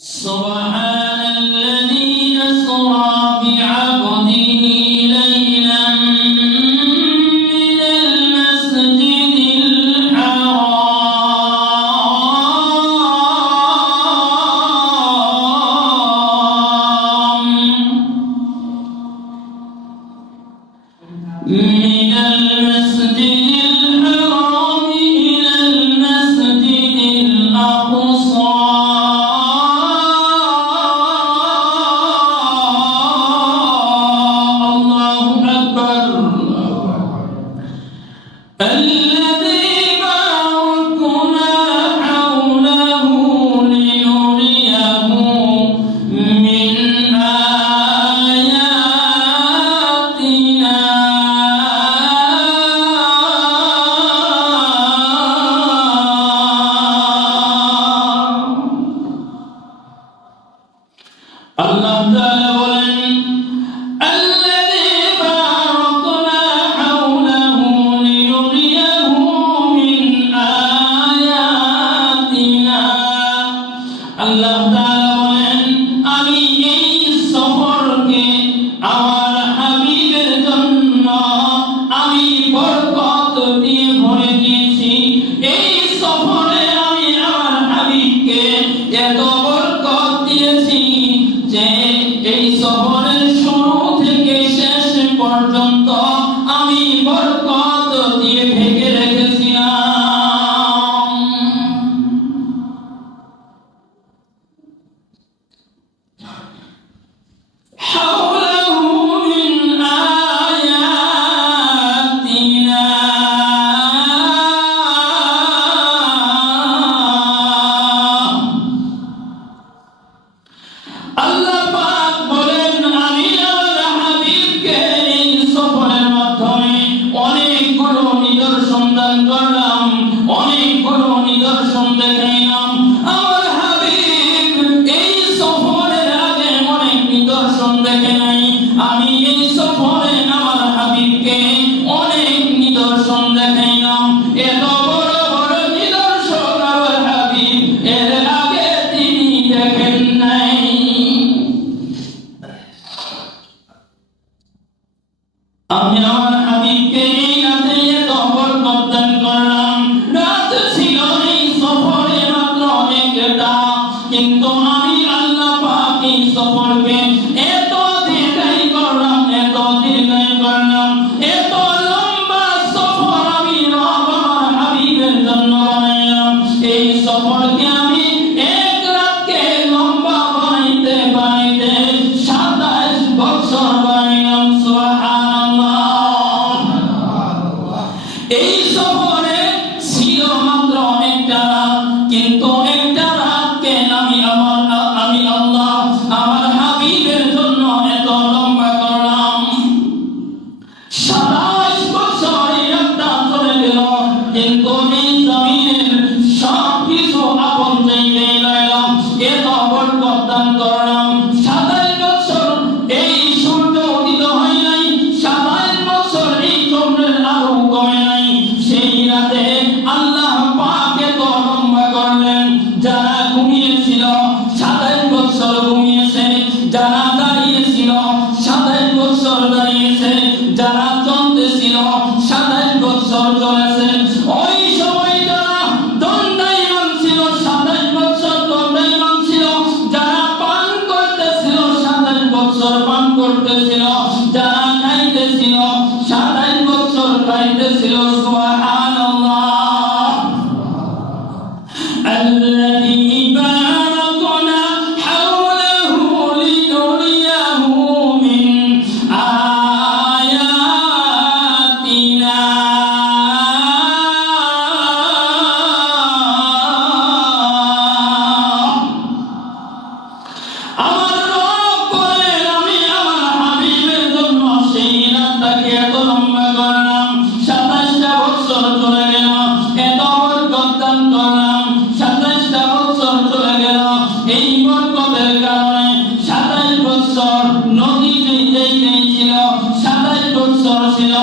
سبحان الذي أسرى بعبده ليلا من المسجد الحرام إلى المسجد الأقصى الذي باركنا حوله لنريه من آياتنا الله تعالى বলেন الذي باركنا حوله لنريه من آياتنا الله تعالى বলেন আমি এই সফরকে আমার হাবিবের জন্য আমি বরকত দিয়ে ভরে দিয়েছি। এই সফরে আমি আমার হাবিবকে এত বরকত দিয়েছি যে এই সফরের শুরু থেকে শেষ পর্যন্ত আমি বরকত দিয়ে ঢেকে রেখেছিলাম। حوله من آياتنا আল্লাহ পাক বলেন আমি আমার হাবিবকে এই সফরের মাধ্যমে অনেকগুলো নিদর্শন দান করলাম, অনেকগুলো নিদর্শন দেখাইলাম। আমার হাবিব এই সফরের আগে অনেক নিদর্শন দেখে নাই, আমি এই সফরে আমার হাবিবকে অনেক নিদর্শন দেখাইলাম। এত বড় বড় নিদর্শন আমার হাবিব এর আগে তিনি দেখেন নাই। আমি আমার হাবিবকে এই রাতে এত বরকত দান করলাম। রাত ছিল এই সফরে মাত্র একটা, কিন্তু আমি আল্লাহ পাক এই সফরকে এত দীর্ঘায়ী করলাম, এত দীর্ঘায়ী করলাম, এত লম্বা সফর আমি আমার হাবিবের জন্য বানাইলাম। এই সফরকে আমি এক রাতকে লম্বা বানাইতে বানাইতে 27 বছর বানাইলাম। সুবহানাল্লাহ। এই সফরে ছিল মাত্র একটা রাত, কিন্তু একটা রাতকে আমি আল্লাহ আমার হাবিবের জন্য এত লম্বা করলাম। 27 বছর এই রাতটা চলে গেল, কিন্তু এই জমিনের সব কিছু আপন জায়গায় লাইলাম, এত বরকত দান করলাম। 27 বছর এই সূর্য উদিত হয় নাই, 27 বছর এই চন্দ্রের আলো কমে নাই। সেই রাতে আল্লাহ পাক এত লম্বা করলেন। যারা ঘুমিয়েছিল 27 বছর ঘুমিয়েছে, যারা দাঁড়িয়েছিল 27 বছর দাঁড়িয়েছে, যারা চলতেছিল 27 বছর চলেছে। ওই সময় যারা দণ্ডায়মান ছিল 27 বছর দণ্ডায়মান ছিল, যারা পান করতেছিল 27 বছর পান করতেছিল, যারা খাইতেছিল 27 বছর খাইতেছিল। সুবহানাল্লাহ। الذي باركنا حوله لنريه من آياتنا আমার রব বলেন আমি আমার হাবিবের জন্য সেই রাতটাকে এত লম্বা করলাম। 27টা বছর চলে গেল, এত বরকত দান করলাম। 27টা বছর চলে গেল, এই বরকতের কারণে 27 বছর নদী যেই ছিল 27 বছর ছিল,